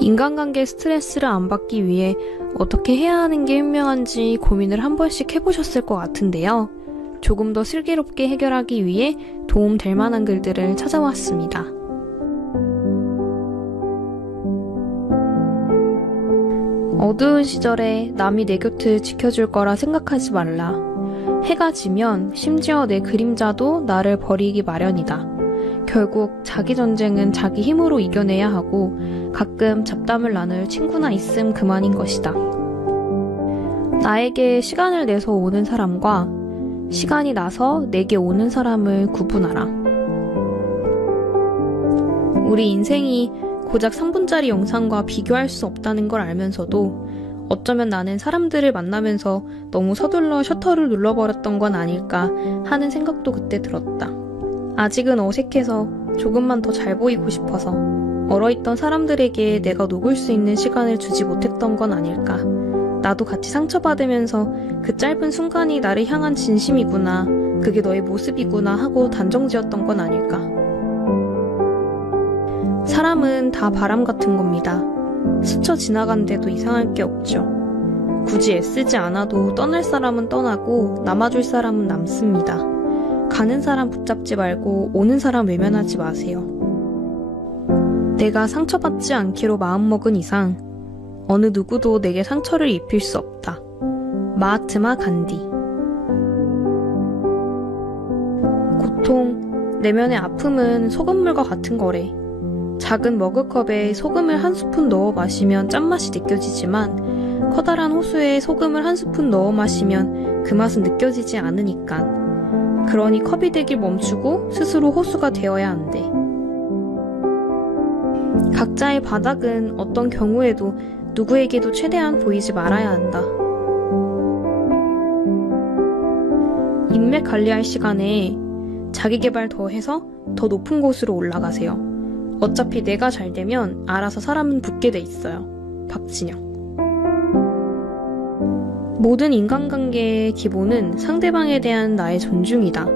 인간관계 스트레스를 안 받기 위해 어떻게 해야 하는 게 현명한지 고민을 한 번씩 해보셨을 것 같은데요. 조금 더 슬기롭게 해결하기 위해 도움 될 만한 글들을 찾아왔습니다. 어두운 시절에 남이 내 곁을 지켜줄 거라 생각하지 말라. 해가 지면 심지어 내 그림자도 나를 버리기 마련이다. 결국 자기 전쟁은 자기 힘으로 이겨내야 하고 가끔 잡담을 나눌 친구나 있음 그만인 것이다. 나에게 시간을 내서 오는 사람과 시간이 나서 내게 오는 사람을 구분하라. 우리 인생이 고작 3분짜리 영상과 비교할 수 없다는 걸 알면서도 어쩌면 나는 사람들을 만나면서 너무 서둘러 셔터를 눌러버렸던 건 아닐까 하는 생각도 그때 들었다. 아직은 어색해서 조금만 더 잘 보이고 싶어서 얼어있던 사람들에게 내가 녹을 수 있는 시간을 주지 못했던 건 아닐까. 나도 같이 상처받으면서 그 짧은 순간이 나를 향한 진심이구나, 그게 너의 모습이구나 하고 단정지었던 건 아닐까. 사람은 다 바람 같은 겁니다. 스쳐 지나간데도 이상할 게 없죠. 굳이 애쓰지 않아도 떠날 사람은 떠나고 남아줄 사람은 남습니다. 가는 사람 붙잡지 말고 오는 사람 외면하지 마세요. 내가 상처받지 않기로 마음먹은 이상 어느 누구도 내게 상처를 입힐 수 없다. 마하트마 간디. 고통, 내면의 아픔은 소금물과 같은 거래. 작은 머그컵에 소금을 한 스푼 넣어 마시면 짠맛이 느껴지지만 커다란 호수에 소금을 한 스푼 넣어 마시면 그 맛은 느껴지지 않으니까. 그러니 컵이 되길 멈추고 스스로 호수가 되어야 한대. 각자의 바닥은 어떤 경우에도 누구에게도 최대한 보이지 말아야 한다. 인맥 관리할 시간에 자기계발 더 해서 더 높은 곳으로 올라가세요. 어차피 내가 잘 되면 알아서 사람은 붙게 돼 있어요. 박진영. 모든 인간관계의 기본은 상대방에 대한 나의 존중이다.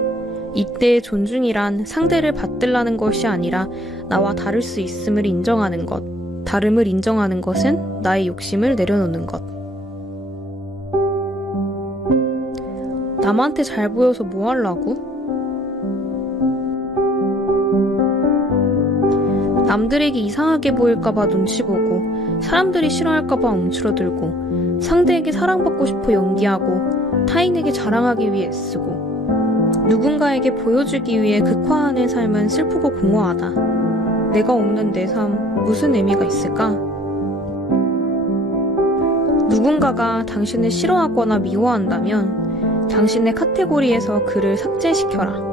이때의 존중이란 상대를 받들라는 것이 아니라 나와 다를 수 있음을 인정하는 것. 다름을 인정하는 것은 나의 욕심을 내려놓는 것. 남한테 잘 보여서 뭐 하려고? 남들에게 이상하게 보일까봐 눈치 보고 사람들이 싫어할까봐 움츠러들고 상대에게 사랑받고 싶어 연기하고 타인에게 자랑하기 위해 애쓰고 누군가에게 보여주기 위해 극화하는 삶은 슬프고 공허하다. 내가 없는 내 삶 무슨 의미가 있을까? 누군가가 당신을 싫어하거나 미워한다면 당신의 카테고리에서 그를 삭제시켜라.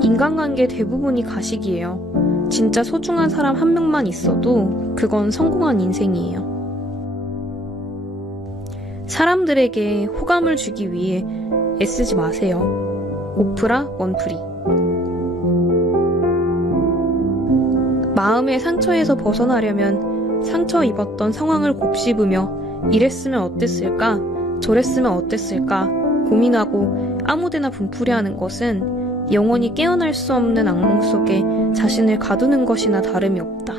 인간관계 대부분이 가식이에요. 진짜 소중한 사람 한 명만 있어도 그건 성공한 인생이에요. 사람들에게 호감을 주기 위해 애쓰지 마세요. 오프라 원프리. 마음의 상처에서 벗어나려면 상처 입었던 상황을 곱씹으며 이랬으면 어땠을까, 저랬으면 어땠을까 고민하고 아무데나 분풀이하는 것은 영원히 깨어날 수 없는 악몽 속에 자신을 가두는 것이나 다름이 없다.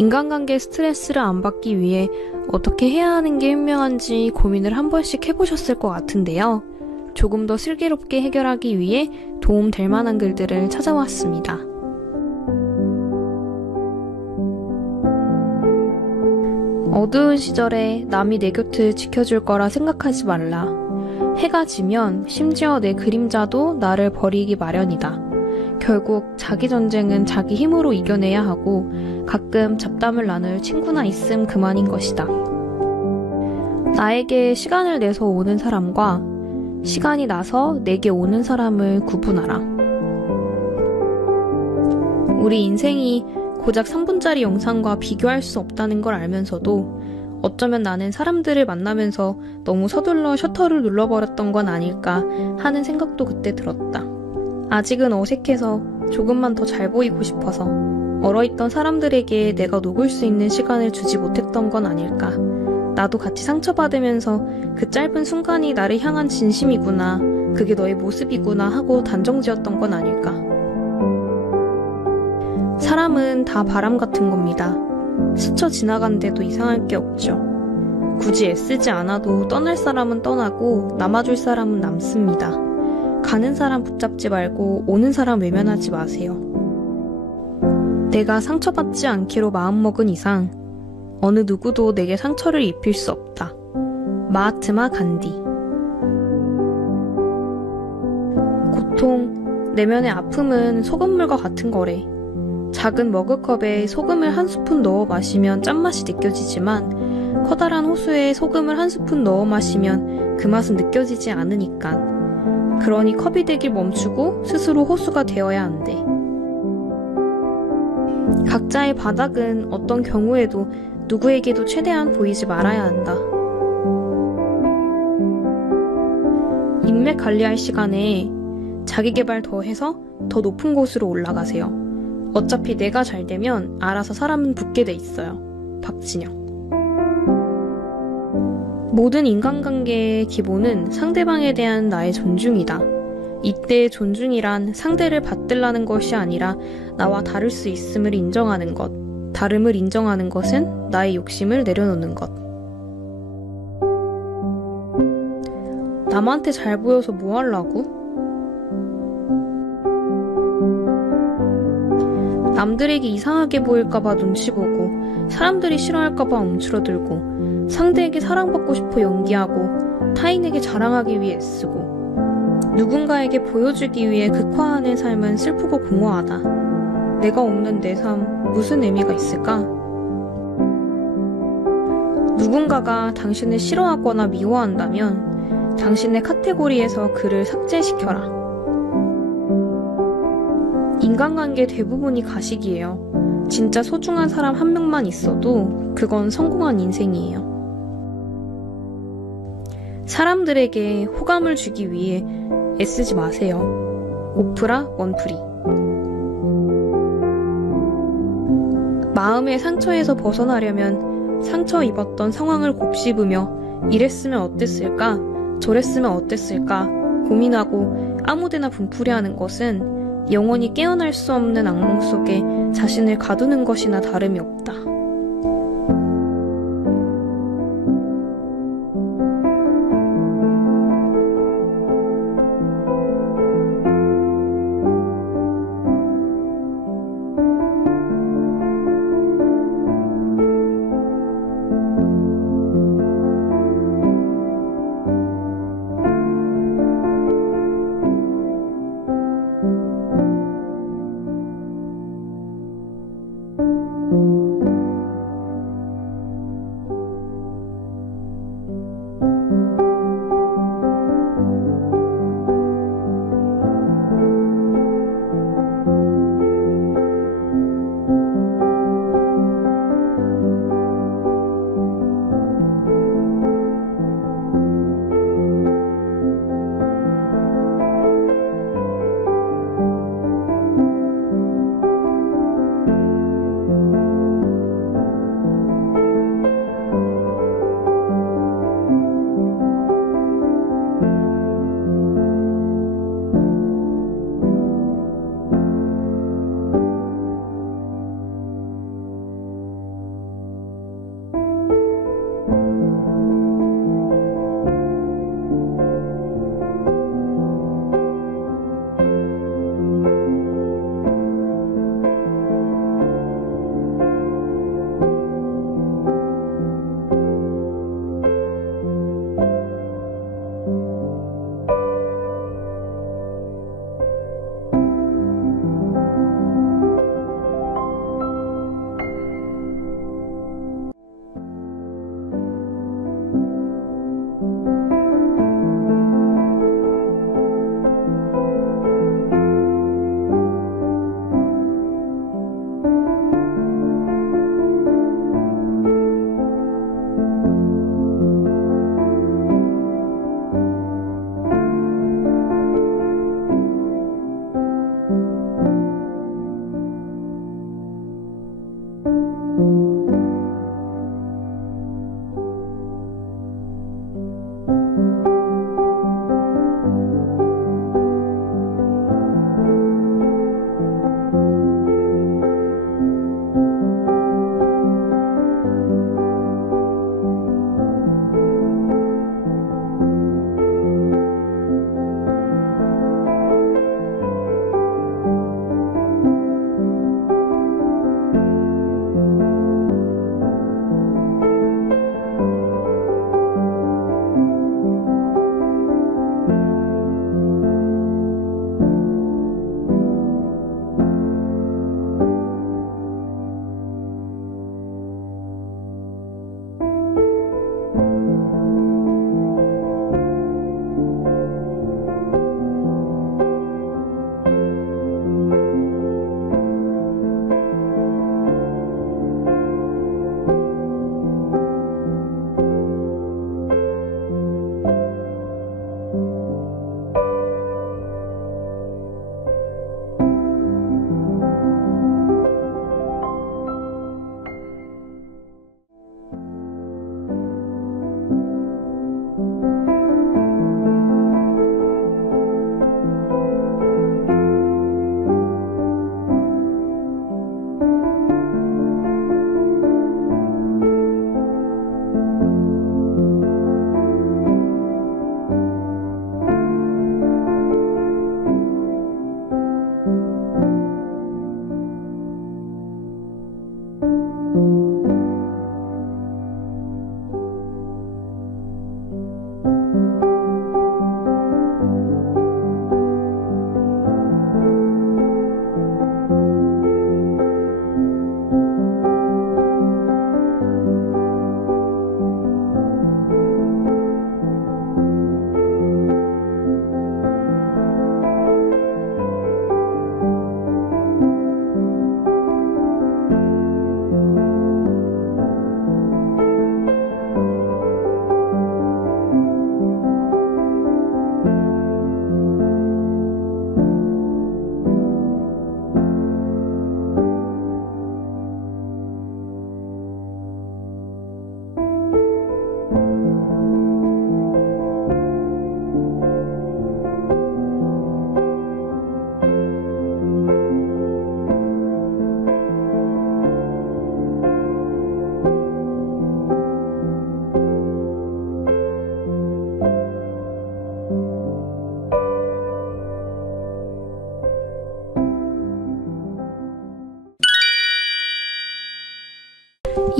인간관계 스트레스를 안 받기 위해 어떻게 해야 하는 게 현명한지 고민을 한 번씩 해보셨을 것 같은데요. 조금 더 슬기롭게 해결하기 위해 도움될 만한 글들을 찾아왔습니다. 어두운 시절에 남이 내 곁을 지켜줄 거라 생각하지 말라. 해가 지면 심지어 내 그림자도 나를 버리기 마련이다. 결국 자기 전쟁은 자기 힘으로 이겨내야 하고 가끔 잡담을 나눌 친구나 있음 그만인 것이다. 나에게 시간을 내서 오는 사람과 시간이 나서 내게 오는 사람을 구분하라. 우리 인생이 고작 3분짜리 영상과 비교할 수 없다는 걸 알면서도 어쩌면 나는 사람들을 만나면서 너무 서둘러 셔터를 눌러버렸던 건 아닐까 하는 생각도 그때 들었다. 아직은 어색해서 조금만 더 잘 보이고 싶어서 얼어있던 사람들에게 내가 녹을 수 있는 시간을 주지 못했던 건 아닐까. 나도 같이 상처받으면서 그 짧은 순간이 나를 향한 진심이구나, 그게 너의 모습이구나 하고 단정지었던 건 아닐까. 사람은 다 바람 같은 겁니다. 스쳐 지나간데도 이상할 게 없죠. 굳이 애쓰지 않아도 떠날 사람은 떠나고 남아줄 사람은 남습니다. 가는 사람 붙잡지 말고 오는 사람 외면하지 마세요. 내가 상처받지 않기로 마음먹은 이상 어느 누구도 내게 상처를 입힐 수 없다. 마하트마 간디. 고통, 내면의 아픔은 소금물과 같은 거래. 작은 머그컵에 소금을 한 스푼 넣어 마시면 짠맛이 느껴지지만 커다란 호수에 소금을 한 스푼 넣어 마시면 그 맛은 느껴지지 않으니까. 그러니 컵이 되길 멈추고 스스로 호수가 되어야 한대. 각자의 바닥은 어떤 경우에도 누구에게도 최대한 보이지 말아야 한다. 인맥 관리할 시간에 자기계발 더 해서 더 높은 곳으로 올라가세요. 어차피 내가 잘 되면 알아서 사람은 붙게 돼 있어요. 박진영. 모든 인간관계의 기본은 상대방에 대한 나의 존중이다. 이때의 존중이란 상대를 받들라는 것이 아니라 나와 다를 수 있음을 인정하는 것. 다름을 인정하는 것은 나의 욕심을 내려놓는 것. 남한테 잘 보여서 뭐 하려고? 남들에게 이상하게 보일까봐 눈치 보고 사람들이 싫어할까봐 움츠러들고 상대에게 사랑받고 싶어 연기하고 타인에게 자랑하기 위해 애쓰고 누군가에게 보여주기 위해 극화하는 삶은 슬프고 공허하다. 내가 없는 내 삶 무슨 의미가 있을까? 누군가가 당신을 싫어하거나 미워한다면 당신의 카테고리에서 그를 삭제시켜라. 인간관계 대부분이 가식이에요. 진짜 소중한 사람 한 명만 있어도 그건 성공한 인생이에요. 사람들에게 호감을 주기 위해 애쓰지 마세요. 오프라 원프리. 마음의 상처에서 벗어나려면 상처 입었던 상황을 곱씹으며 이랬으면 어땠을까, 저랬으면 어땠을까 고민하고 아무데나 분풀이하는 것은 영원히 깨어날 수 없는 악몽 속에 자신을 가두는 것이나 다름이 없다.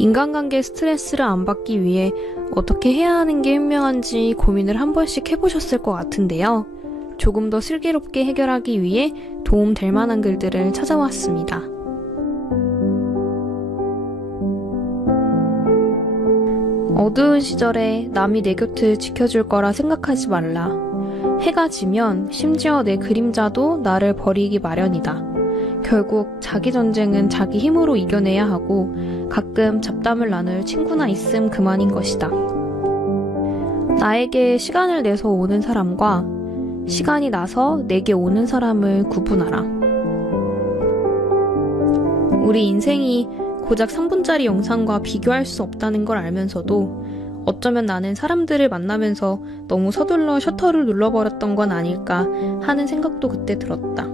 인간관계 스트레스를 안 받기 위해 어떻게 해야 하는 게 현명한지 고민을 한 번씩 해보셨을 것 같은데요. 조금 더 슬기롭게 해결하기 위해 도움 될 만한 글들을 찾아왔습니다. 어두운 시절에 남이 내 곁을 지켜줄 거라 생각하지 말라. 해가 지면 심지어 내 그림자도 나를 버리기 마련이다. 결국 자기 전쟁은 자기 힘으로 이겨내야 하고 가끔 잡담을 나눌 친구나 있음 그만인 것이다. 나에게 시간을 내서 오는 사람과 시간이 나서 내게 오는 사람을 구분하라. 우리 인생이 고작 3분짜리 영상과 비교할 수 없다는 걸 알면서도 어쩌면 나는 사람들을 만나면서 너무 서둘러 셔터를 눌러버렸던 건 아닐까 하는 생각도 그때 들었다.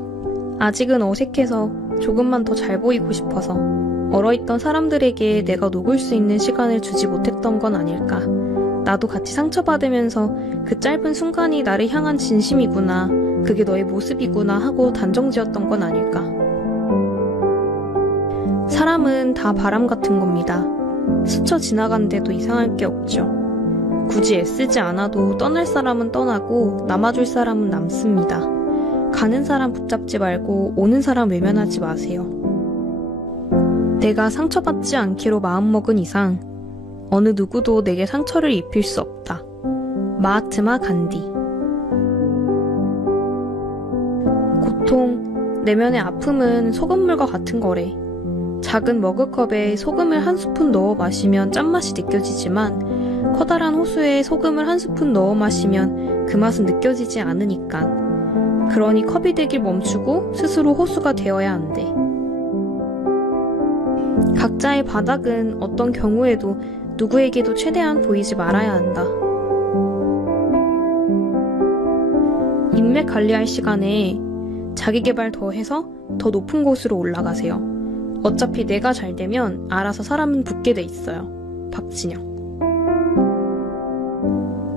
아직은 어색해서 조금만 더 잘 보이고 싶어서 얼어있던 사람들에게 내가 녹을 수 있는 시간을 주지 못했던 건 아닐까. 나도 같이 상처받으면서 그 짧은 순간이 나를 향한 진심이구나, 그게 너의 모습이구나 하고 단정지었던 건 아닐까. 사람은 다 바람 같은 겁니다. 스쳐 지나간데도 이상할 게 없죠. 굳이 애쓰지 않아도 떠날 사람은 떠나고 남아줄 사람은 남습니다. 가는 사람 붙잡지 말고 오는 사람 외면하지 마세요. 내가 상처받지 않기로 마음먹은 이상 어느 누구도 내게 상처를 입힐 수 없다. 마하트마 간디. 고통, 내면의 아픔은 소금물과 같은 거래. 작은 머그컵에 소금을 한 스푼 넣어 마시면 짠맛이 느껴지지만 커다란 호수에 소금을 한 스푼 넣어 마시면 그 맛은 느껴지지 않으니까. 그러니 컵이 되길 멈추고 스스로 호수가 되어야 한대. 각자의 바닥은 어떤 경우에도 누구에게도 최대한 보이지 말아야 한다. 인맥 관리할 시간에 자기계발 더 해서 더 높은 곳으로 올라가세요. 어차피 내가 잘 되면 알아서 사람은 붙게 돼 있어요. 박진영.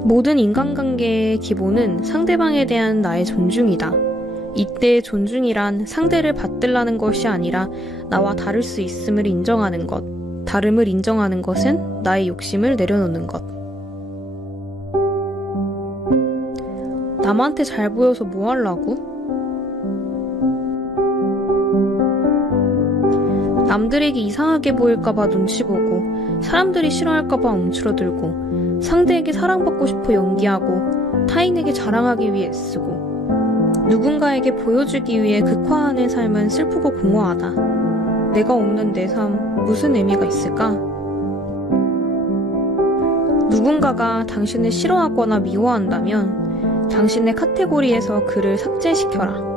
모든 인간관계의 기본은 상대방에 대한 나의 존중이다. 이때의 존중이란 상대를 받들라는 것이 아니라 나와 다를 수 있음을 인정하는 것. 다름을 인정하는 것은 나의 욕심을 내려놓는 것. 남한테 잘 보여서 뭐 하려고? 남들에게 이상하게 보일까봐 눈치 보고 사람들이 싫어할까봐 움츠러들고 상대에게 사랑받고 싶어 연기하고 타인에게 자랑하기 위해 애쓰고 누군가에게 보여주기 위해 극화하는 삶은 슬프고 공허하다. 내가 없는 내 삶 무슨 의미가 있을까? 누군가가 당신을 싫어하거나 미워한다면 당신의 카테고리에서 그를 삭제시켜라.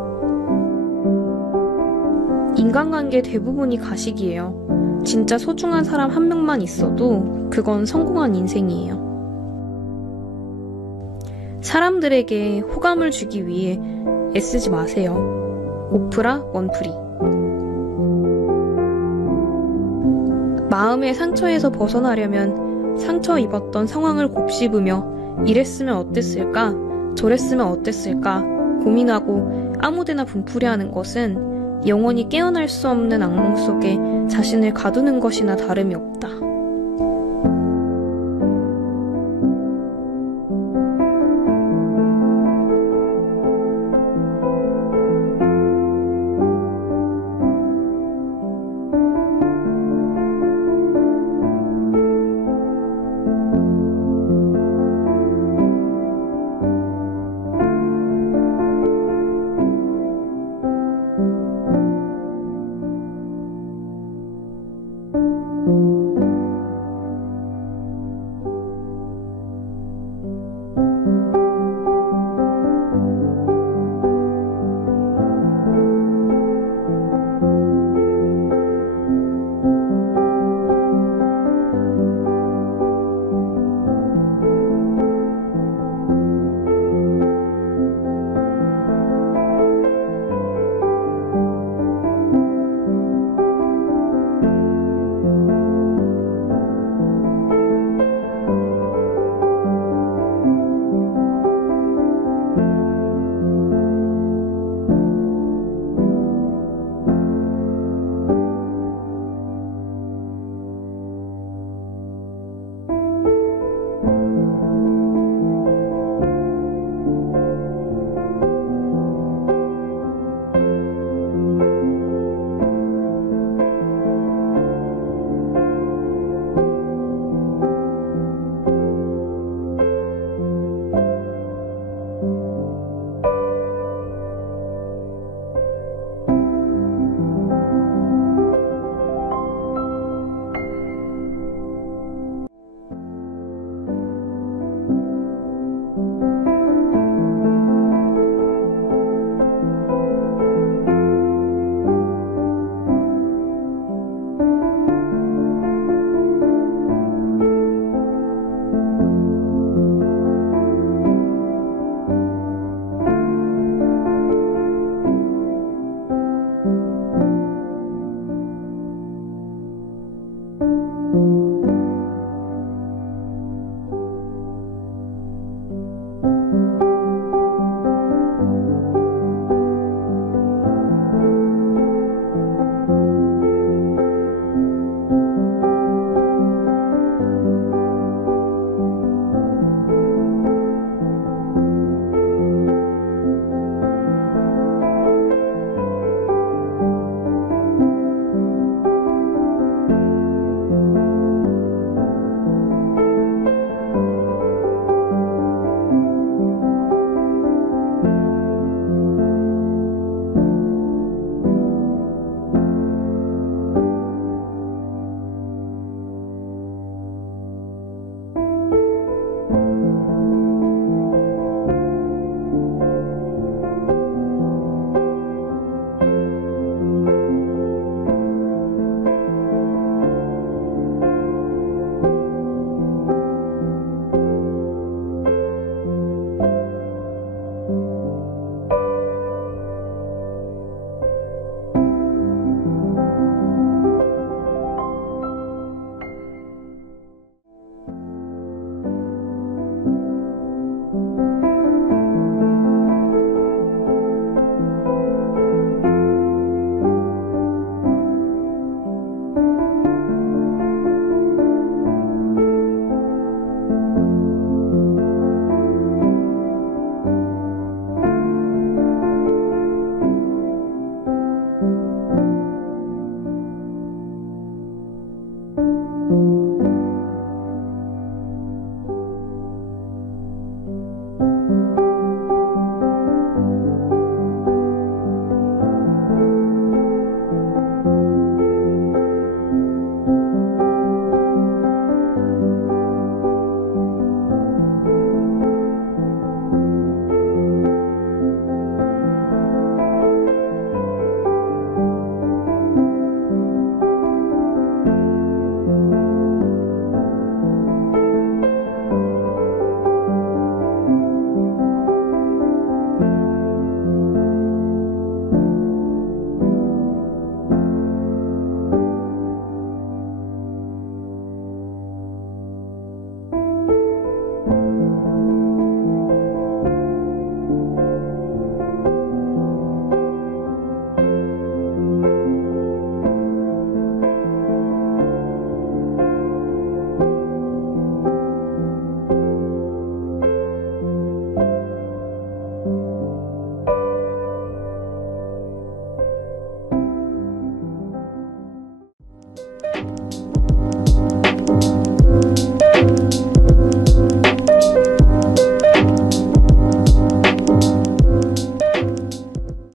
인간관계 대부분이 가식이에요. 진짜 소중한 사람 한 명만 있어도 그건 성공한 인생이에요. 사람들에게 호감을 주기 위해 애쓰지 마세요. 오프라 원프리. 마음의 상처에서 벗어나려면 상처 입었던 상황을 곱씹으며 이랬으면 어땠을까, 저랬으면 어땠을까 고민하고 아무데나 분풀이하는 것은 영원히 깨어날 수 없는 악몽 속에 자신을 가두는 것이나 다름이 없다.